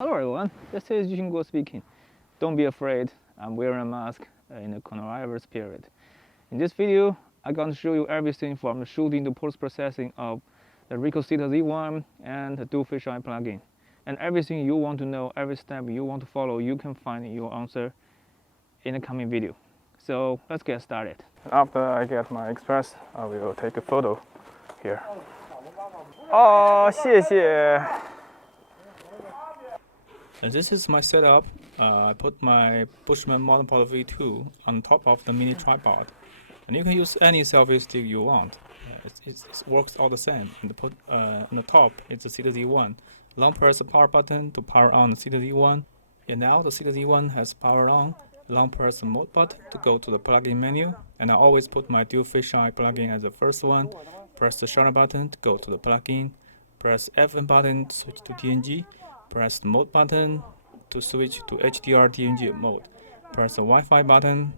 Hello everyone, this is Jingo speaking. Don't be afraid, I'm wearing a mask in the coronavirus period. In this video, I'm going to show you everything from the shooting to post-processing of the RICOH THETA Z1 and the Dualfisheye Plugin. And everything you want to know, every step you want to follow, you can find your answer in the coming video. So let's get started. After I get my express, I will take a photo here. Oh, 谢谢. And this is my setup. I put my Bushman monopod V2 on top of the mini tripod, and you can use any selfie stick you want. It works all the same. And put on the top it's the Theta Z1. Long press the power button to power on the Theta Z1. And now the Theta Z1 has power on. Long press the mode button to go to the plugin menu. And I always put my Dualfisheye plugin as the first one. Press the shutter button to go to the plugin. Press F1 button to switch to DNG. Press the mode button to switch to HDR DNG mode. Press the Wi-Fi button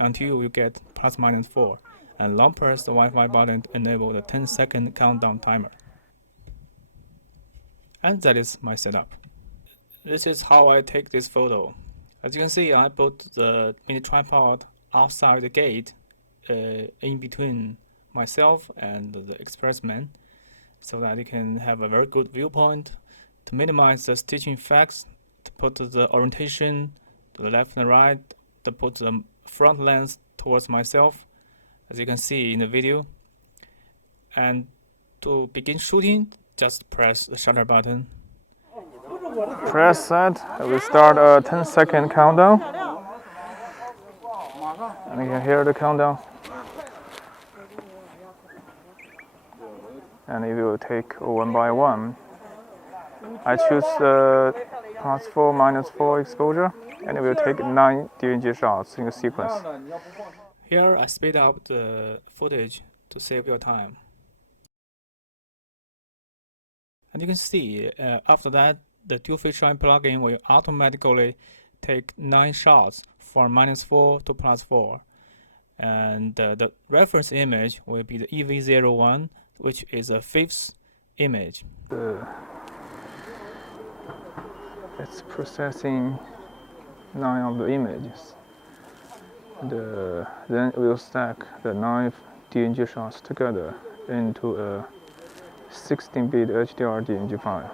until you get ±4, and long press the Wi-Fi button to enable the 10-second countdown timer. And that is my setup. This is how I take this photo. As you can see, I put the mini tripod outside the gate, in between myself and the expressman, so that you can have a very good viewpoint. To minimize the stitching effects, to put the orientation to the left and right, to put the front lens towards myself, as you can see in the video. And to begin shooting, just press the shutter button. Press set, we start a 10-second countdown. And you can hear the countdown. And it will take one by one. I choose the +4, -4 exposure, and it will take 9 DNG shots in a sequence. Here I speed up the footage to save your time. And you can see after that, the Dualfisheye plugin will automatically take 9 shots from -4 to +4. And the reference image will be the EV01, which is a 5th image. It's processing 9 of the images. Then we'll stack the 9 DNG shots together into a 16-bit HDR DNG file.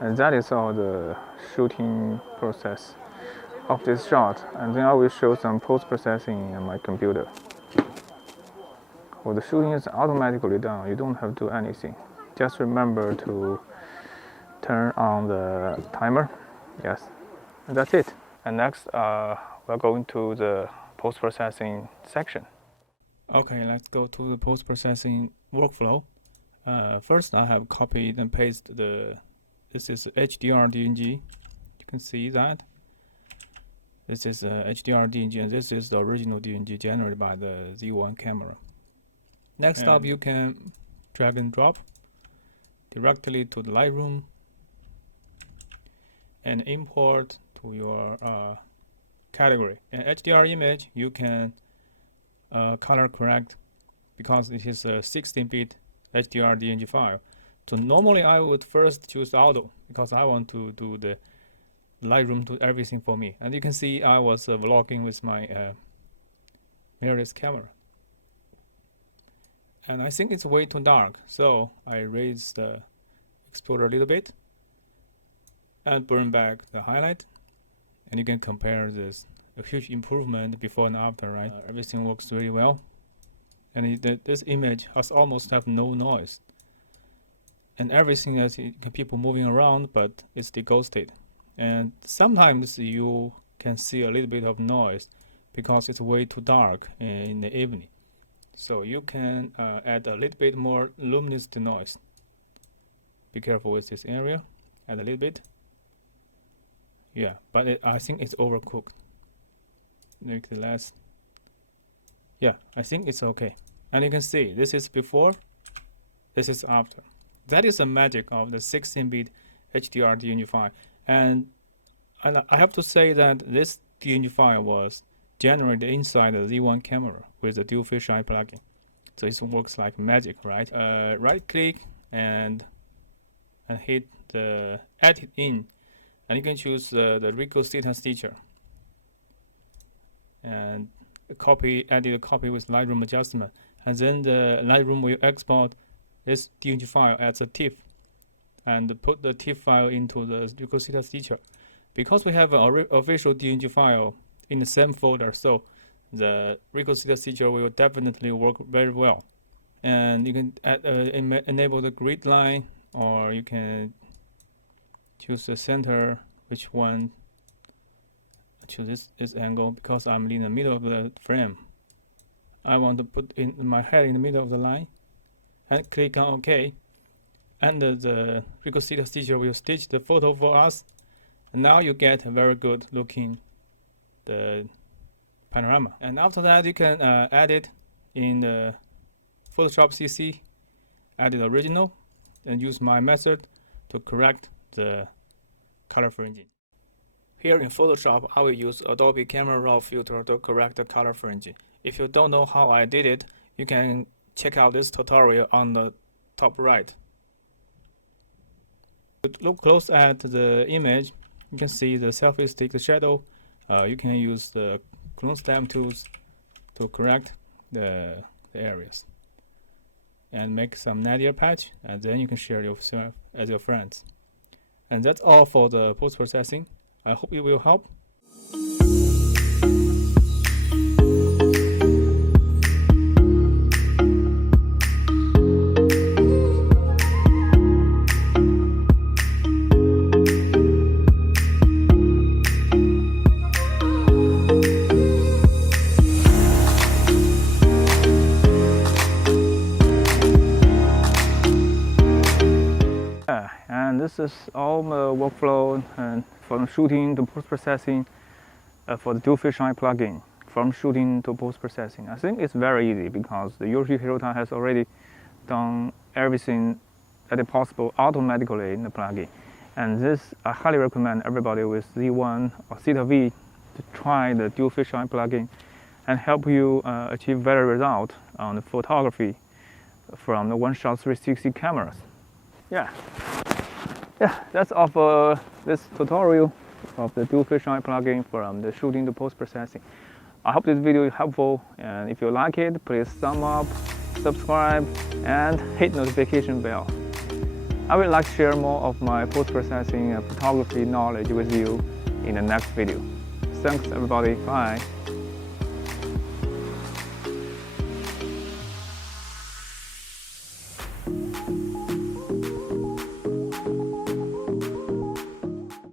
And that is all the shooting process of this shot. And then I will show some post-processing in my computer. Well, the shooting is automatically done. You don't have to do anything. Just remember to turn on the timer. Yes, and that's it. And next, we're going to the post-processing section. Okay, let's go to the post-processing workflow. First, I have copied and pasted this is HDR DNG. You can see that. This is HDR DNG, and this is the original DNG generated by the Z1 camera. Next up, you can drag and drop directly to the Lightroom and import to your category. An HDR image, you can color correct because it is a 16-bit HDR DNG file. So normally I would first choose auto because I want to do the Lightroom to everything for me. And you can see I was vlogging with my mirrorless camera. And I think it's way too dark, so I raise the exposure a little bit and burn back the highlight, and you can compare this, a huge improvement before and after, right? Everything works really well, and this image has almost have no noise, and everything is people moving around, but it's deghosted. And sometimes you can see a little bit of noise because it's way too dark in the evening, so you can add a little bit more luminous noise. Be careful with this area. Add a little bit. Yeah, but I think it's overcooked. Make it less. Yeah, I think it's okay. And you can see this is before, this is after. That is the magic of the 16-bit HDR DNG file. And I have to say that this DNG file was generated inside the Z1 camera with the Dualfisheye plugin. So it works like magic, right? Right click and hit the edit in, and you can choose the RICOH THETA Z1 and edit a copy with Lightroom adjustment, and then the Lightroom will export this DNG file as a TIFF and put the TIFF file into the RICOH THETA Z1. Because we have an official DNG file in the same folder, so the RICOH THETA Z1 will definitely work very well. And you can enable the grid line, or you can choose the center, which one. Choose this angle because I'm in the middle of the frame. I want to put in my head in the middle of the line, and click on OK. And the RICOH THETA Z1 will stitch the photo for us. And now you get a very good looking the panorama. And after that, you can edit in the Photoshop CC, edit original, and use my method to correct the color fringing. Here in Photoshop, I will use Adobe Camera Raw filter to correct the color fringing. If you don't know how I did it, you can check out this tutorial on the top right. Look close at the image, you can see the selfie stick, the shadow. You can use the clone stamp tools to correct the areas and make some nadir patch, and then you can share yourself as your friends. And that's all for the post-processing. I hope it will help. And this is all the workflow and from shooting to post-processing for the Dualfisheye plugin. From shooting to post-processing, I think it's very easy because the Yoshi Hirota has already done everything that is possible automatically in the plugin. And this, I highly recommend everybody with Z1 or Theta V to try the Dualfisheye plugin and help you achieve better results on the photography from the one-shot 360 cameras. Yeah, that's all for this tutorial of the Dualfisheye plugin from the shooting to post-processing. I hope this video is helpful, and if you like it, please thumb up, subscribe, and hit notification bell. I would like to share more of my post-processing and photography knowledge with you in the next video. Thanks everybody, bye.